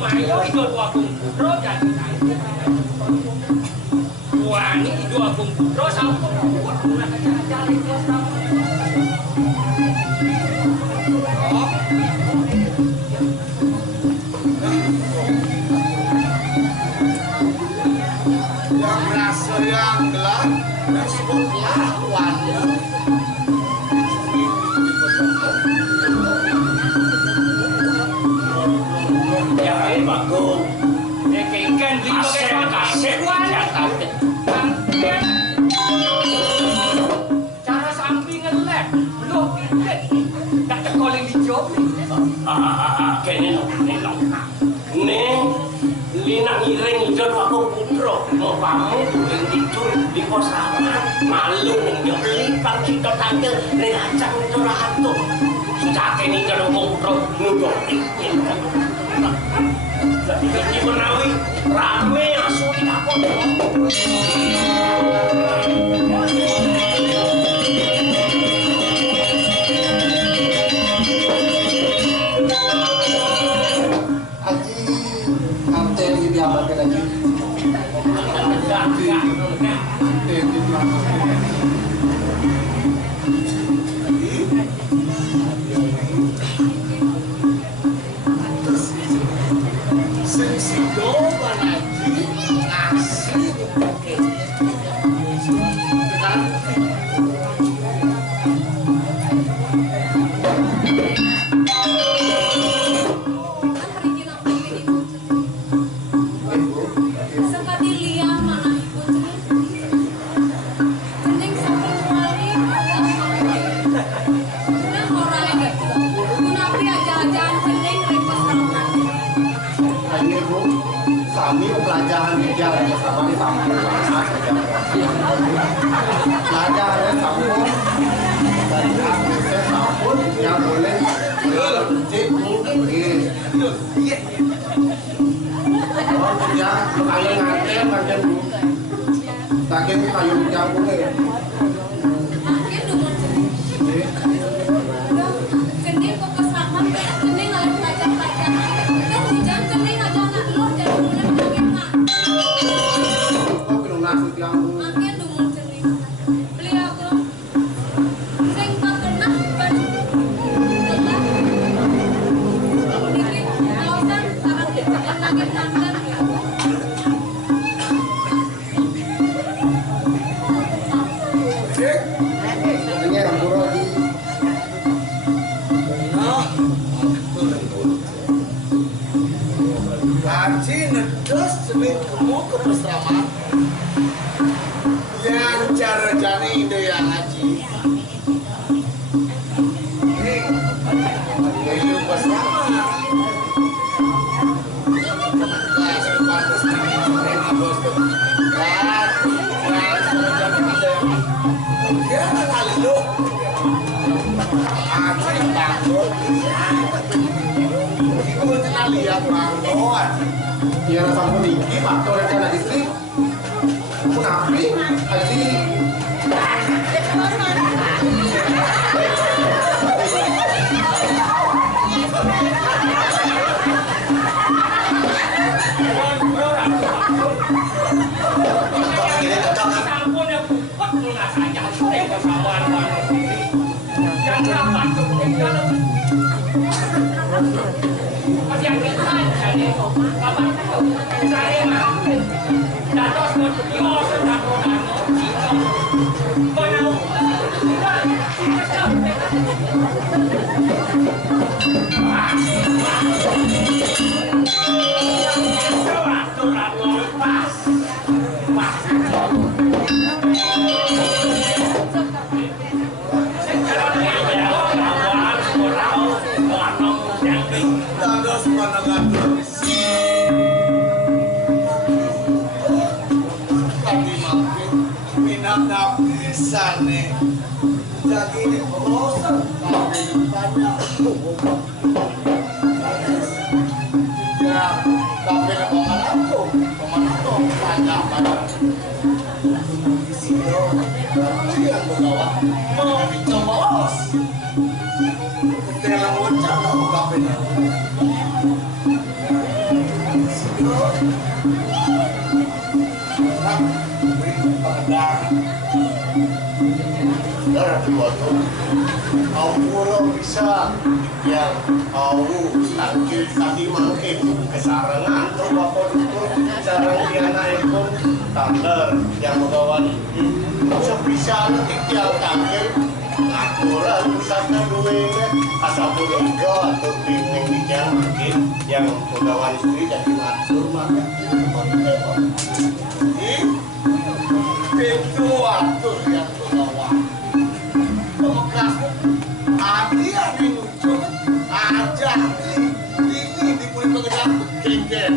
mayo itu aku bro jadi wani itu aku bro sampun yang rasa yang gelap respon lawan bagus. Ikan di cara samping ngelek, belum pindah. Tak terkoling di job. Kene no. Neng, lina ngiring ijon aku putro. Mau pamit uling tidur di pos aman. Malu neng beli pang kita tangkel neng acang itu ratu. Sudah kene kalau putro nunggu ingin. Jadi menawi rame asu di kapal. Haji, ante yang diamalkan Haji. Kami pelajaran bicara sama di kampung pelajaran kampung dari ABC kampung yang boleh ya kayu nganten bagian bagian kayu yang boleh Haji nedos seminggu ke pesraman yang cara jani ide yang haji ini pesraman kelas kepantas ini bos kelas jani ide ya lalu haji takut itu kita lihat bangun dia rasa meninggi faktor rencana istri munafik haji Sane jadi ini bosan tapi banyak ya tapi kemana-mana banyak di sini yang bergawa mau dicoba los dalam wajah kamu kafe kurang bisa yang kau tangkil tadi mangkit kesarangan tuh bapak dukun sarang dia naik pun tangler yang mengawal sebisa nanti yang tangkil aturan misalnya duenya asal pun atau bingung di yang mangkit yang mengawal istri jadi matur maka itu atur yang mengawal pemekas dia dilucu aja ini di kulit pengejar keken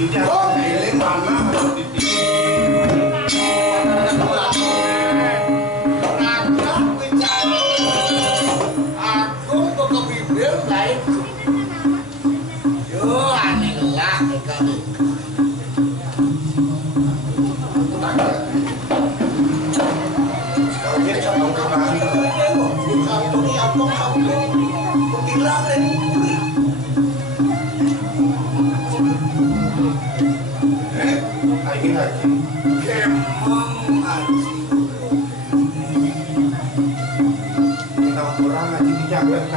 Tidak, ini mana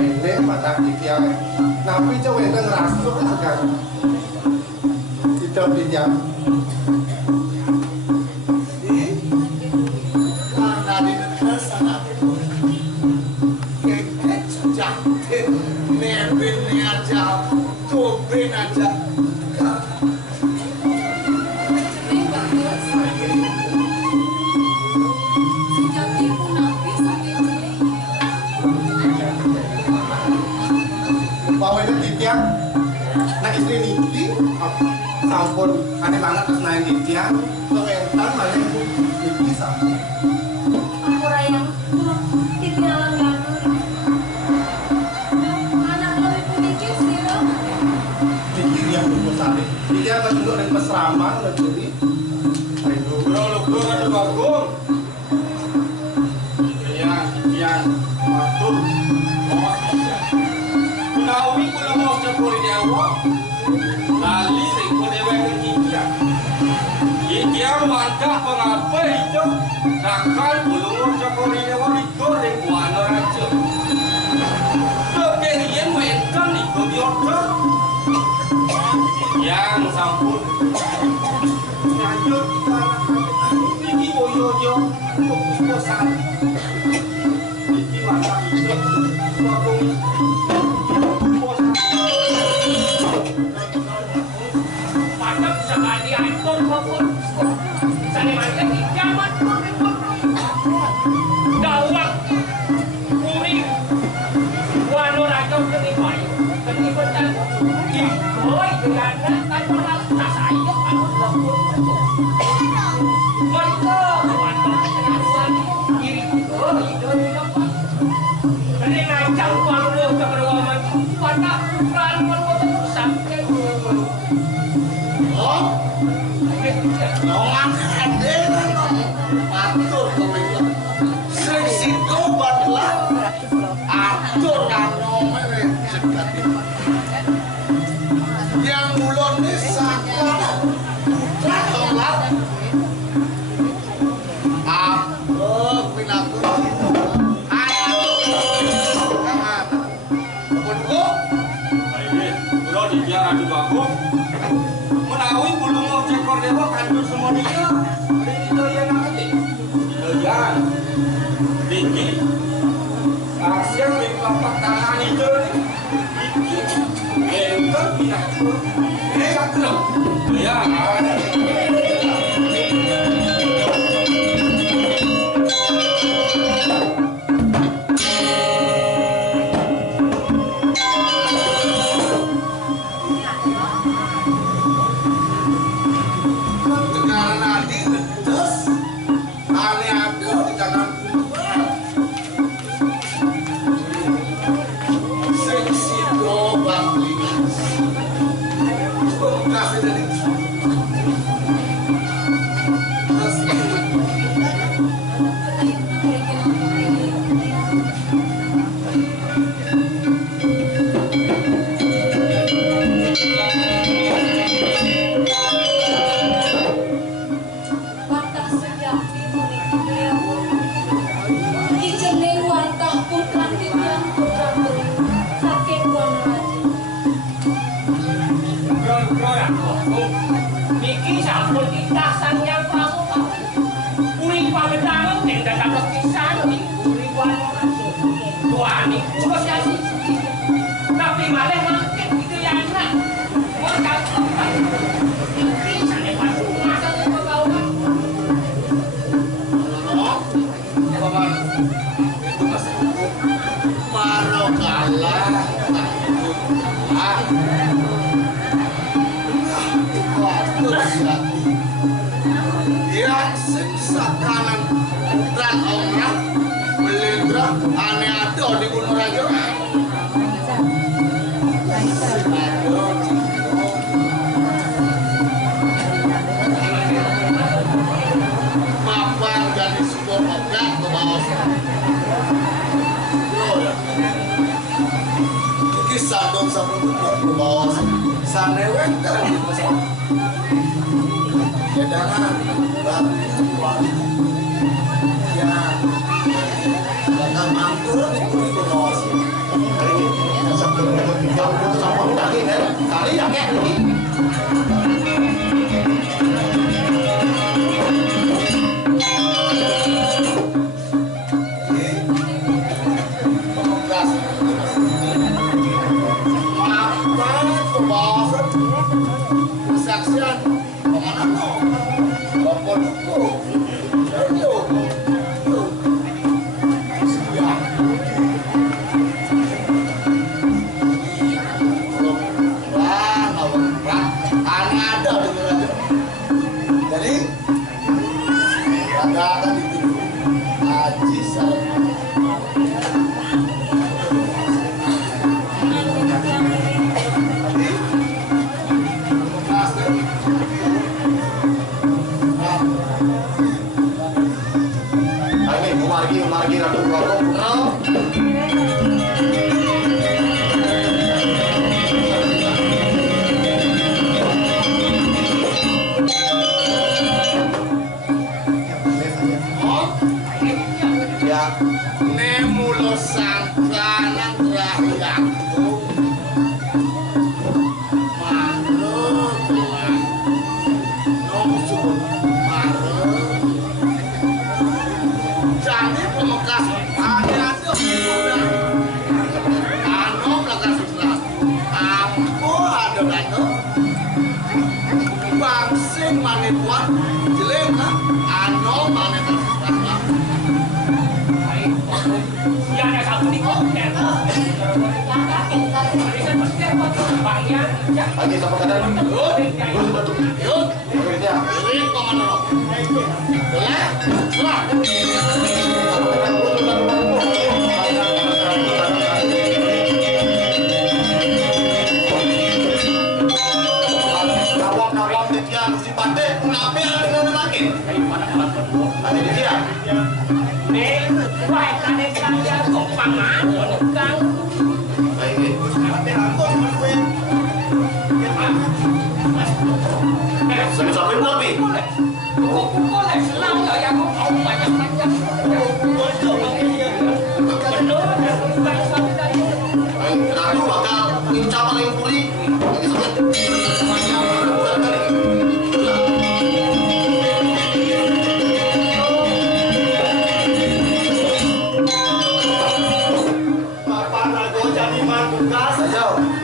ini pada dia tapi coba yang ngerasuk kan tidak dia mana di negara sana keket cantik nebelnya aja tobin aja bawahnya titian nah istri Niki sampun aneh banget pas naik titian kewentan mana Niki sampun aku rayang titian ganur anak lebih punikit sih lo Niki yang berposari titian kan duduk dari peseraman jadi ayo bro ada bagus yang matur Nawi kula mau cepuri dewa lali riko dewa ketiga dia mantap mengapa itu nakal bulungur cepuri dewa riko riko ano raja kekerian menkan riko biota yang sampun nyayut kita iki woyo untuk kosan iki mantap itu wakung Mantap sekali iPhone maupun saya macam di zaman gawang kuring wano raja kenipai kenipan boy dengan tanpa rasa saya aku lembut mereka wano kiri itu dari ngajak wano keberuaman pada peran wano sampai Nongan ada atur kebetulan seksi tobat lah atur nomor cekat yang mulon disangka putra tolak apa pinaku ayo punku Pulau di Jalan di Bagong menawi bulung cekor dewa kandur semua dia itu yang nanti doyan tinggi Asia di kelompok tangan itu iki entar pinatu sakro ya Niki sampun kita sang yang pramu kuring pamedang ning dadak pisan kuring wano tuani negosiasi tapi malah makin itu ya anak mau kapan niki sane masuk masa pergaulan itu masih Maro kalah yang siksa kanan dan orang melindra aneh ada di Gunung Raja mapan jadi sebuah obat ke bawah kisah dong sama ke bawah sanewek dan kedangan ya bakal mantul di bawah akan dituduh Haji Salman. Margi Ratu Prabu Putra. Ya, nemulo sangkanan rakyatku. Maruk telah nongsun maruk. Jadi pemekas ada sudah anom lekas sebelas ampo ada dano bangsing manipuan jelek lah anom manipuan sebelas Ya ada satu di konten. lagi sama kadang yuk yuk yuk komando nawab dia mesti pandai kenapa dengan makin ada di dia Nih, wah kalian kaya kok pangan, kang. ini sampai tapi Boleh senang ya yang mau banyak-banyak. Ratu bakal ucapan yang puri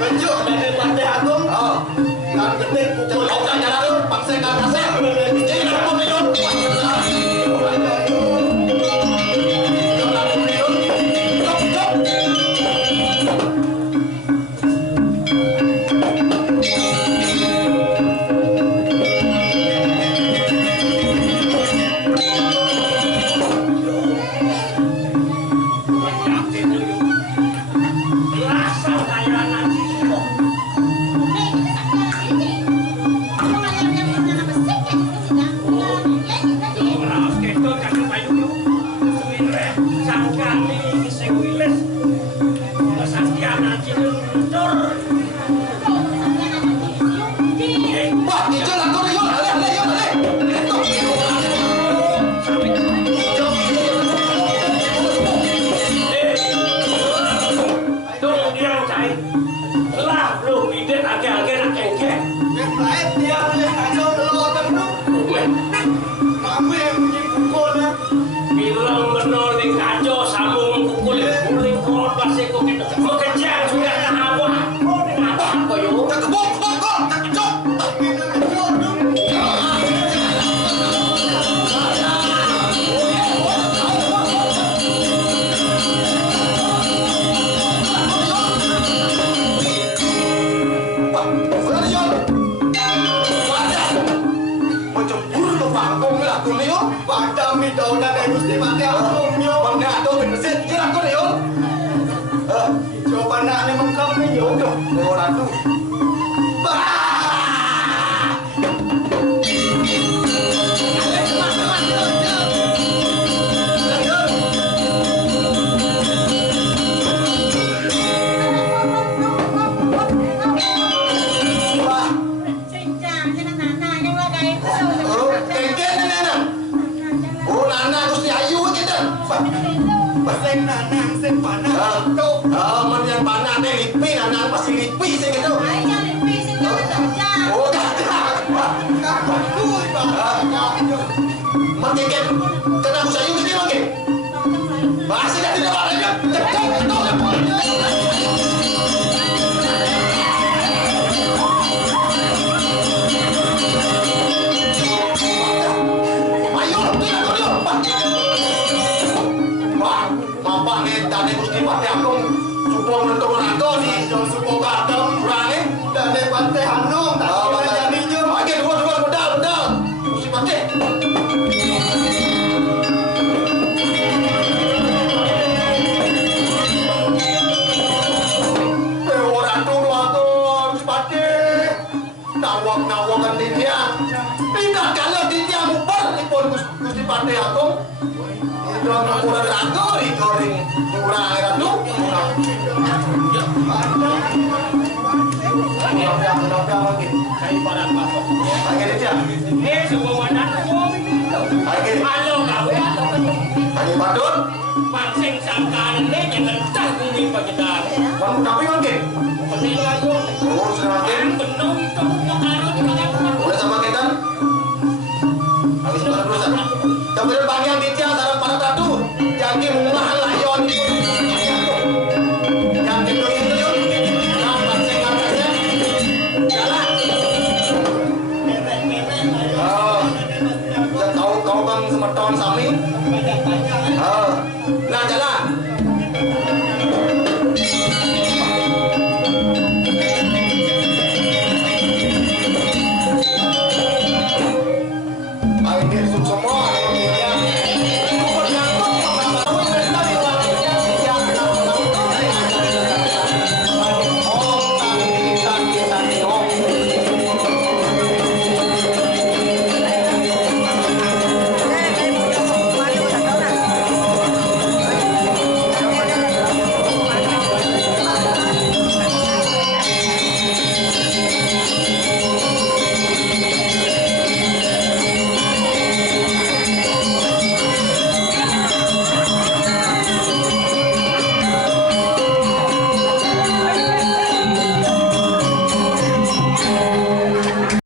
Benjuk dari Pantai Agung, dan gede pukul otak jalan, paksa kasar, jadi aku minum. Itu orang kurang ratu, itu orang kurang ratu. Kenapa lagi? Kayak pada apa? Lagi dia. Semua wadah gua ini. Lagi. Halo gawe atau Lagi padut. pancing sangkaan ini jangan tak bumi pajedan. Bang tapi lagi. Penilai gua. Oh, sudah lagi. Benar itu makanan kita. Udah sama kita. Habis mana terus? Kemudian bagian dia antara para ratu. Jadi mengahan layon. Yang itu. Nah, pancing atasnya. Jalan. Kau kan semeton sami. Nah jalan.